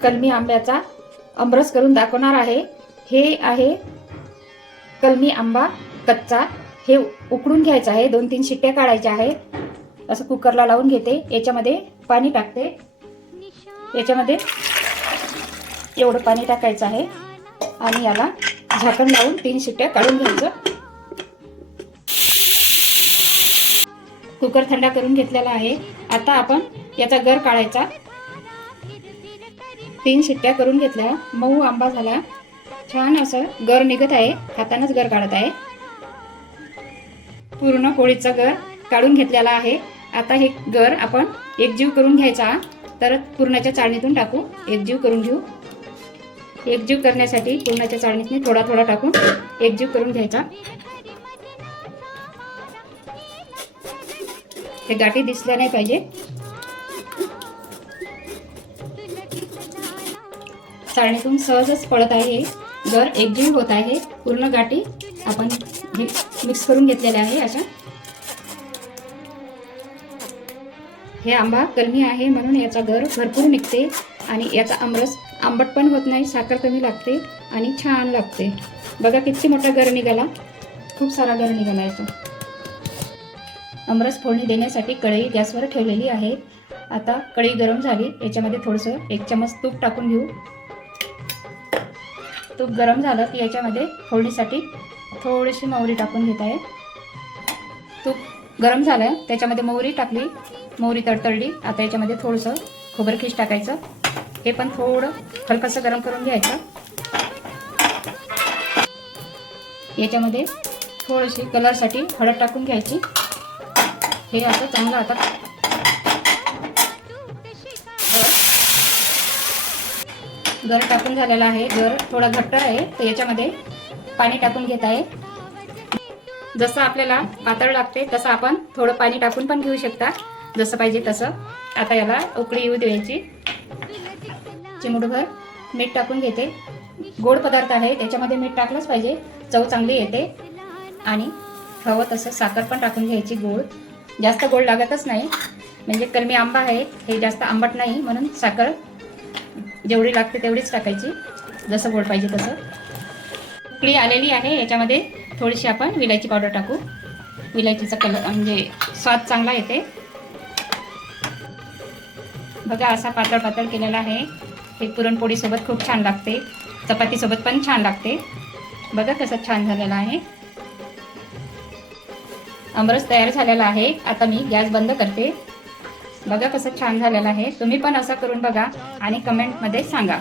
कलमी आंब्याचा आमरस करून दाखवणार आहे। हे आहे कलमी आंबा कच्चा, हे उकडून घ्यायचं आहे, 2-3 शिट्ट्या काढायच्या आहे। असं कुकरला लावून घेते, याच्यामध्ये पाणी टाकते, याच्यामध्ये एवढं पाणी टाकायचं आहे आणि याला झाकण लावून 3 शिट्ट्या काढून घ्यायचं। कुकर थंड करून घेतलेला आहे। आता आपण याचा गर काढायचा। 3 शिट्ट्या करून घेतल्या, मऊ आंबा झाला, छान असं गर निघत आहे, हातानेच गर काढत आहे। पूर्ण पोळीचा गर काढून घेतलेला आहे। आता हे गर आपण एकजीव करून घ्यायचा, तर पुरणाच्या चाळणीतून टाकू, एकजीव करून घेऊ। एकजीव करण्यासाठी पुरणाच्या चाळणीतून थोडा थोडा टाकून एकजीव करून घ्यायचा। हे गाठी दिसल्या नाही पाहिजे। चाळणीतून सहजच पडत आहे, हे गर एकजीव होत आहे। पूर्ण गाठी आपण हे मिक्स करून घेतलेले आहे अशा। हे आंबा कलमी आहे म्हणून याचा गर भरपूर निघते आणि याचा आमरस आंबट पण होत नाही, साखर कमी लागते आणि छान लागते। बघा किती मोठा गर निघाला, खूप सारा गर निघाला याचा। आमरस फोडणी देण्यासाठी कढई गॅसवर ठेवलेली आहे। आता कढई गरम झाली, याच्यामध्ये थोडंसं 1 चमच तूप टाकून घेऊ। तूप गरम झालं की याच्यामध्ये फोडणीसाठी थोडीशी मोहरी टाकून घेत आहे। तूप गरम झालं, त्याच्यामध्ये मोहरी टाकली, मोहरी तडतडली। आता याच्यामध्ये थोडंसं खोबरं टाकायचं, हे पण थोडं हलकसं गरम करून घ्यायचं। याच्यामध्ये थोडीशी कलरसाठी हळद टाकून घ्यायची। हे असं चांगलं आता गर टाकून झालेला आहे। गर थोडा घट्ट आहे, तर याच्यामध्ये पाणी टाकून घेत आहे। जसं आपल्याला पातळ लागते तसं आपण थोडं पाणी टाकून पण घेऊ शकता, जसं पाहिजे तसं। आता याला उकळी येऊ द्यायची। चिमूटभर मीठ टाकून घेते। गोड पदार्थ आहे, त्याच्यामध्ये मीठ टाकलंच पाहिजे, चव चांगली येते। आणि हवं तसं साखर पण टाकून घ्यायची, गोड जास्त गोड लागतच नाही, म्हणजे कलमी आंबा आहे, हे जास्त आंबट नाही, म्हणून साखर जेवढी लागते तेवढीच टाकायची, जसं गोड पाहिजे तसं। उकळी आलेली आहे, याच्यामध्ये थोडीशी आपण विलायची पावडर टाकू, विलायचीचा कलर म्हणजे स्वाद चांगला येते। बघा असा पातळ पातळ केलेला आहे, हे पुरणपोळी सोबत खूप छान लागते, चपाती सोबत पण छान लागते। बघा कसं छान झालेला आहे। आमरस तयार झालेला आहे। आता मी गॅस बंद करते। बघा कसं छान झालेलं आहे। तुम्ही पण असं करून बघा आणि कमेंटमध्ये सांगा।